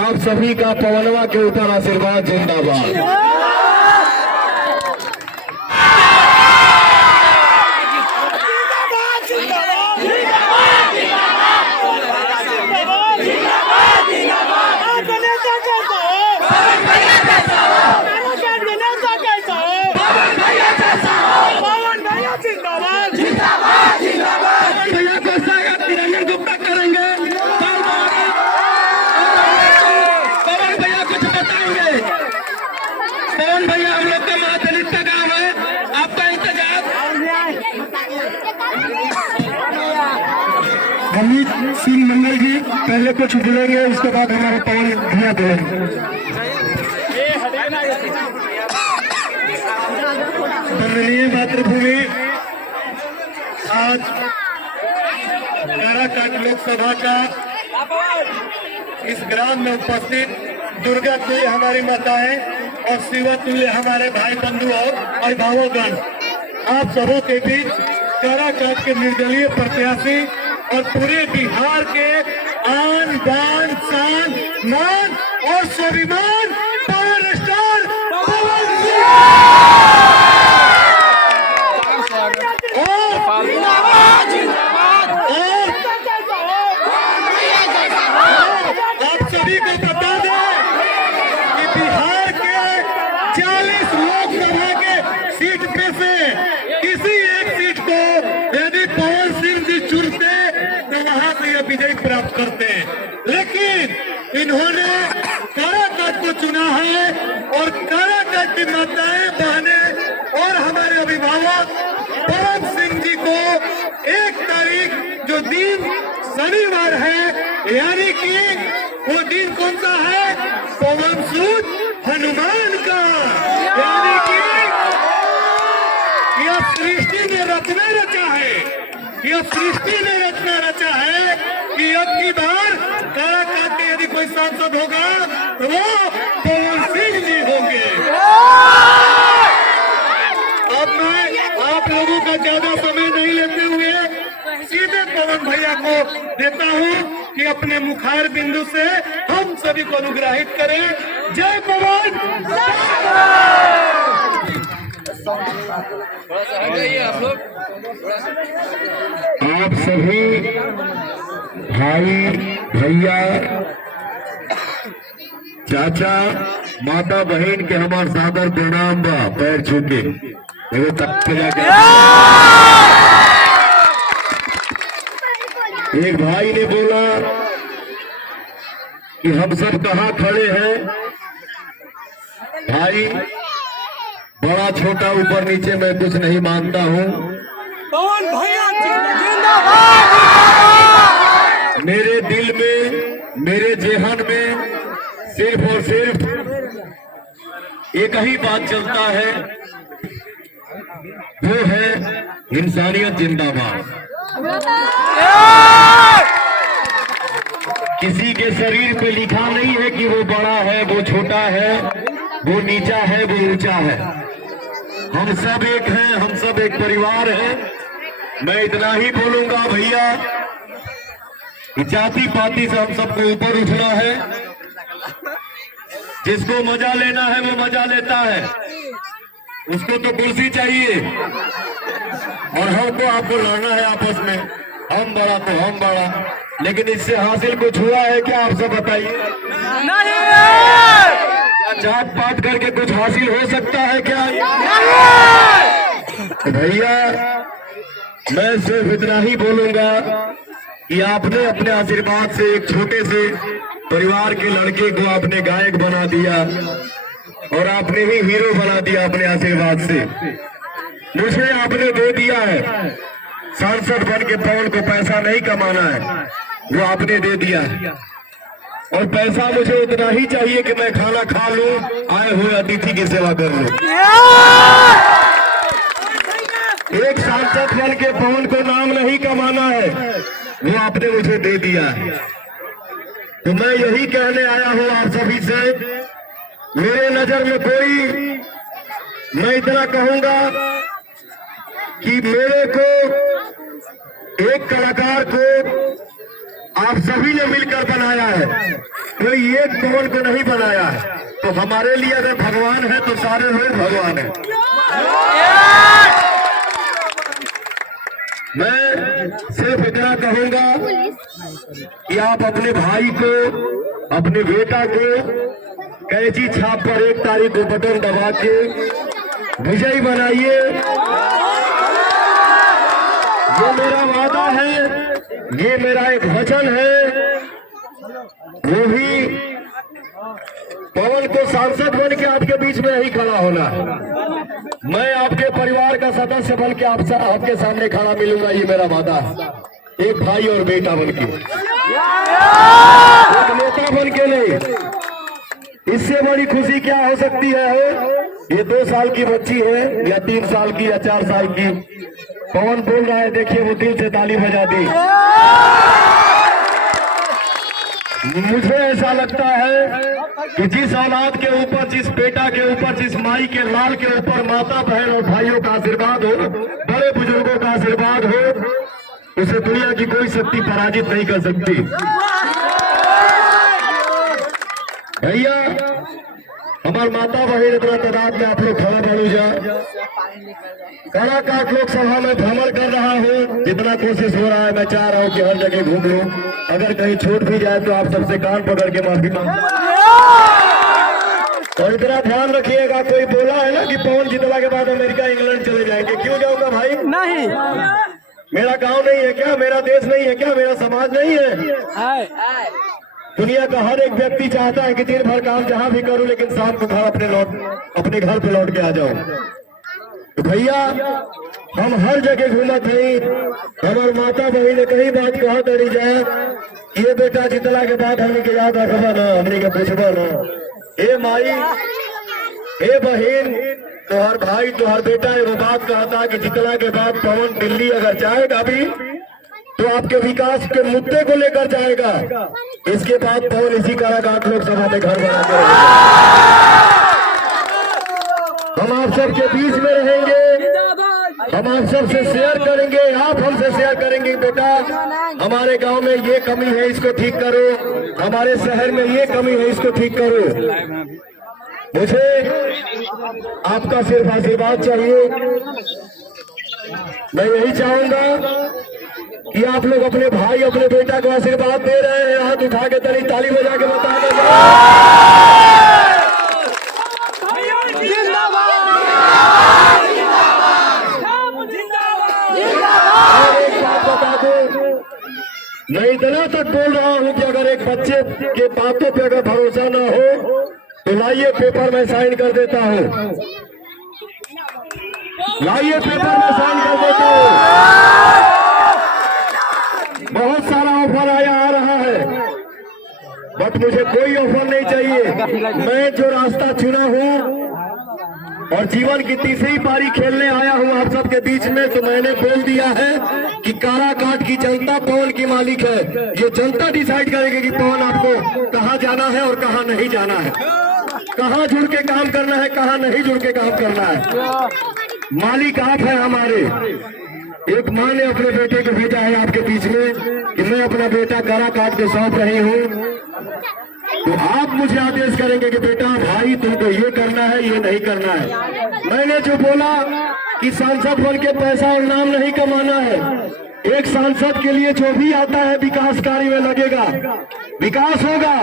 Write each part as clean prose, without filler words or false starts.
आप सभी का पवनवा के ऊपर आशीर्वाद जिंदाबाद। भैया हम लोग का महादलित का गाँव है, आपका इंतजार। हमीद सिंह मंगल जी पहले कुछ बोलेंगे, उसके बाद हमारे पवन भैया बोलेंगे। वंदनीय मातृभूमि, आज काराकाट लोकसभा का इस ग्राम में उपस्थित दुर्गा तुल्य हमारी माताएं और शिवा तुल्य हमारे भाई बंधु और अभिभावकगण, आप सबों के बीच काराकाट के निर्दलीय प्रत्याशी और पूरे बिहार के आन बान शान मान और स्वाभिमान पावर स्टार पवन आप सभी को बता दें कि बिहार के 40 लोकसभा के सीट पे से किसी एक सीट को यदि पवन सिंह जी चुनते तो वहां से ये विजय प्राप्त करते हैं, लेकिन इन्होंने काराकाट को चुना है और काराकाट की माताएं बहनें और हमारे अभिभावक पवन सिंह जी को 1 तारीख जो दिन शनिवार है, यानी कि वो दिन कौन सा है, पवन सूत हनुमान का, यानी कि यह सृष्टि ने रचना रचा है, यह सृष्टि ने रचना रचा है कि अब की बार काराकाट के यदि कोई सांसद होगा तो वो पवन सिंह जी होंगे। अब मैं आप लोगों का ज्यादा समय नहीं लेते हुए सीधे पवन भैया को देता हूं कि अपने मुखार बिंदु से हम सभी को अनुग्रहित करें। जय पवन। आप सभी भाई भैया चाचा माता बहन के हमारे सादर प्रणाम बा, पैर छूके देखो तक एक भाई ने बोला कि हम सब कहाँ खड़े हैं। भाई बड़ा छोटा ऊपर नीचे मैं कुछ नहीं मानता हूँ। पवन भैया जिंदाबाद। मेरे दिल में, मेरे जेहन में सिर्फ और सिर्फ एक ही बात चलता है, वो है इंसानियत जिंदाबाद। किसी के शरीर पे लिखा नहीं है कि वो बड़ा है, वो छोटा है, वो नीचा है, वो ऊंचा है। हम सब एक हैं, हम सब एक परिवार हैं। मैं इतना ही बोलूंगा भैया, जाति पाति से हम सबको ऊपर उठना है। जिसको मजा लेना है वो मजा लेता है, उसको तो कुर्सी चाहिए, और हमको आपको लड़ना है आपस में, हम बड़ा तो हम बड़ा। लेकिन इससे हासिल कुछ हुआ है क्या, आप सब बताइए। क्या जात पात करके कुछ हासिल हो सकता है क्या? तो भैया मैं सिर्फ इतना ही बोलूंगा कि आपने अपने आशीर्वाद से एक छोटे से परिवार के लड़के को आपने गायक बना दिया और आपने ही हीरो बना दिया अपने आशीर्वाद से। मुझे आपने दे दिया है, सांसद बन के पवन को पैसा नहीं कमाना है, वो आपने दे दिया है। और पैसा मुझे उतना ही चाहिए कि मैं खाना खा लूं, आए हुए अतिथि की सेवा कर लूं। एक सांसद बन के पवन को नाम नहीं कमाना है, वो आपने मुझे दे दिया है। तो मैं यही कहने आया हूं आप सभी से, मेरे नजर में कोई, मैं इतना कहूंगा कि मेरे को, एक कलाकार को आप सभी ने मिलकर बनाया है, कोई एक पवन को नहीं बनाया है। तो हमारे लिए अगर भगवान है तो सारे लोग भगवान है। मैं सिर्फ इतना कहूंगा कि आप अपने भाई को, अपने बेटा को कैंची छाप पर 1 तारीख को बटन दबा के विजयी बनाइए। ये मेरा वादा है, ये मेरा एक वचन है। वो भी पवन को सांसद बन के आपके बीच में नहीं खड़ा होना है। मैं आपके परिवार का सदस्य बन के आपके सामने खड़ा मिलूंगा, ये मेरा वादा है। एक भाई और बेटा बन के, एक नेता बन के नहीं। इससे बड़ी खुशी क्या हो सकती है? ये 2 साल की बच्ची है या 3 साल की या 4 साल की, पवन बोल रहा है, देखिए वो दिल से ताली बजा दी। मुझे ऐसा लगता है कि जिस औलाद के ऊपर, जिस बेटा के ऊपर, जिस माई के लाल के ऊपर माता बहन और भाइयों का आशीर्वाद हो, बड़े बुजुर्गों का आशीर्वाद हो, उसे दुनिया की कोई शक्ति पराजित नहीं कर सकती। भैया, हमारे माता बहन इतना तादाद में आप लोग खड़ा बढ़ू जा। काराकाट लोकसभा में भ्रमण कर रहा हूँ, जितना कोशिश हो रहा है मैं चाह रहा हूँ कि हर जगह घूम लूं। अगर कहीं छूट भी जाए तो आप सबसे कान पकड़ के माफी मांगो। और इतना ध्यान रखिएगा, कोई बोला है ना कि पवन जीतने के बाद अमेरिका इंग्लैंड चले जाएंगे, क्यों जाऊंगा भाई? नहीं, मेरा गांव नहीं है क्या? मेरा देश नहीं है क्या? मेरा समाज नहीं है? दुनिया का हर एक व्यक्ति चाहता है कि दिन भर काम जहां भी करूं, लेकिन शाम को घर अपने घर पे लौट के आ जाऊं। तो भैया, हम हर जगह घूमत नहीं। हमारे माता बहन ने कई बात कहा तरी जाए, ये बेटा जितला के बाद हमने के याद रखबा ना, हमने के पूछबा ना। ए माई, ए बहन, तोहर भाई, तोहर बेटा एगो बात कहता कि जितला के बाद पवन दिल्ली अगर जाएगा भी तो आपके विकास के मुद्दे को लेकर जाएगा। इसके बाद पवन इसी काराकाट लोकसभा में घर बना के हम आप सबके बीच में रहेंगे, हम आप सबसे शेयर करेंगे, आप हमसे शेयर करेंगे। बेटा, हमारे गांव में ये कमी है, इसको ठीक करो। हमारे शहर में ये कमी है, इसको ठीक करो। मुझे आपका सिर्फ आशीर्वाद चाहिए। मैं यही चाहूंगा कि आप लोग अपने भाई, अपने बेटा को आशीर्वाद दे रहे हैं, हाथ उठा के ताली बजा के बता दें। मैं इतना तक बोल रहा हूं कि अगर एक बच्चे के बातों पे अगर भरोसा ना हो तो लाइए पेपर में साइन कर देता हूं, लाइए पेपर में साइन कर देता हूं। बहुत सारा ऑफर आ रहा है, बट मुझे कोई ऑफर नहीं चाहिए। मैं जो रास्ता चुना हूं और जीवन की तीसरी पारी खेलने आया हूं आप सबके बीच में, तो मैंने बोल दिया है कि काराकाट की जनता पवन की मालिक है। ये जनता डिसाइड करेगी कि पवन आपको कहां जाना है और कहां नहीं जाना है, कहां जुड़ के काम करना है, कहां नहीं जुड़ के काम करना है। मालिक आप है हमारे। एक माँ ने अपने बेटे को भेजा है आपके बीच में कि मैं अपना बेटा काराकाट के सौंप रही हूँ, तो आप मुझे आदेश करेंगे कि बेटा भाई तुमको ये करना है, ये नहीं करना है। मैंने जो बोला कि सांसद बन के पैसा और नाम नहीं कमाना है, एक सांसद के लिए जो भी आता है विकास कार्य में लगेगा, विकास होगा।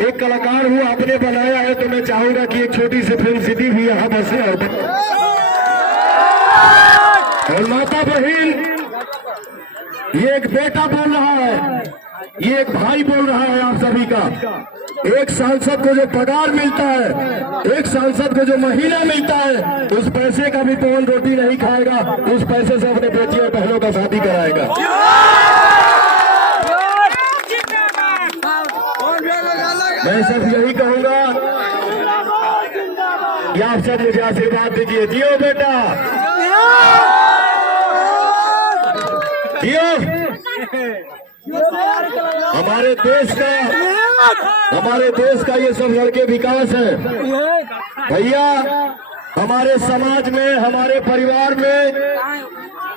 एक कलाकार हूँ, आपने बनाया है, तो मैं चाहूंगा कि एक छोटी सी फिल्म सिटी भी यहाँ बसे। और माता बहन, ये एक बेटा बोल रहा है, ये एक भाई बोल रहा है आप सभी का। एक सांसद को जो पगार मिलता है, एक सांसद को जो महीना मिलता है, उस पैसे का भी पवन रोटी नहीं खाएगा, उस पैसे से अपने बेटी और बहनों का शादी कराएगा। मैं सब यही कहूंगा कि आप सब मुझे आशीर्वाद दीजिए। जियो बेटा, जियो। हमारे देश का ये सब लड़के विकास है भैया। हमारे समाज में, हमारे परिवार में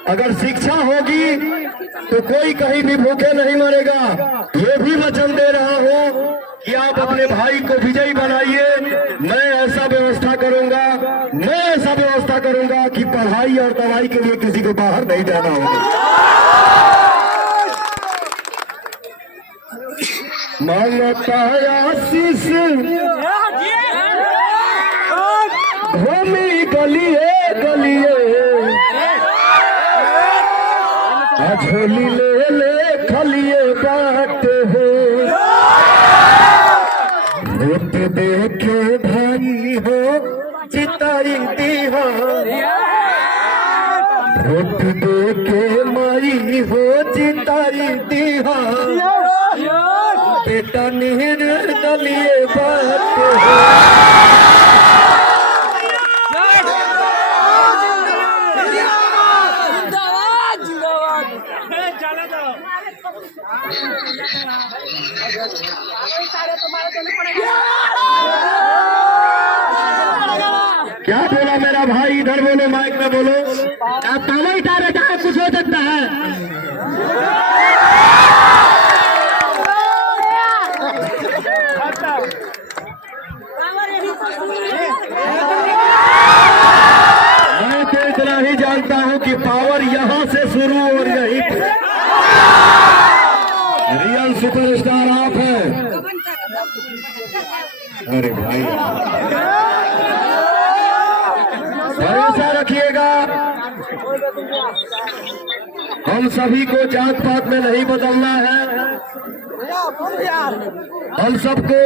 अगर शिक्षा होगी तो कोई कहीं भी भूखे नहीं मरेगा। ये भी वचन दे रहा हूँ कि आप अपने भाई को विजयी बनाइए। मैं ऐसा व्यवस्था करूंगा कि पढ़ाई और दवाई के लिए किसी को बाहर नहीं जाना होगा। मांगता आशीष भूमि गलिए गलिए झोली ले खलिए बाट हो। वोट दे के भाई हो जिताई दीहा, वोट दे के माई हो जिताई दीहा। बेटा निर्दलीय बाट हो। क्या बोला मेरा भाई? इधर बोलो, माइक में बोलो। आप पावर उठा रहे हैं, कुछ हो सकता है। मैं तो इतना ही जानता हूं कि पावर यहां से शुरू और यहीं पे रियल सुपरस्टार आप हैं। अरे भाई भरोसा रखिएगा, हम सभी को जात पात में नहीं बदलना है। हम सबको,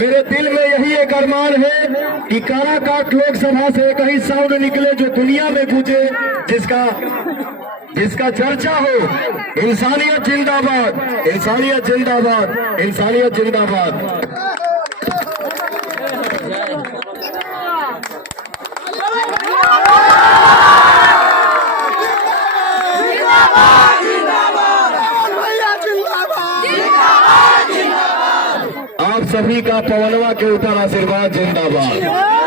मेरे दिल में यही एक अरमान है कि काराकाट लोकसभा से एक ही साउंड निकले जो दुनिया में गूंजे, जिसका चर्चा हो, इंसानियत जिंदाबाद, इंसानियत जिंदाबाद, इंसानियत जिंदाबाद। आप सभी का पवनवा के ऊपर आशीर्वाद जिंदाबाद।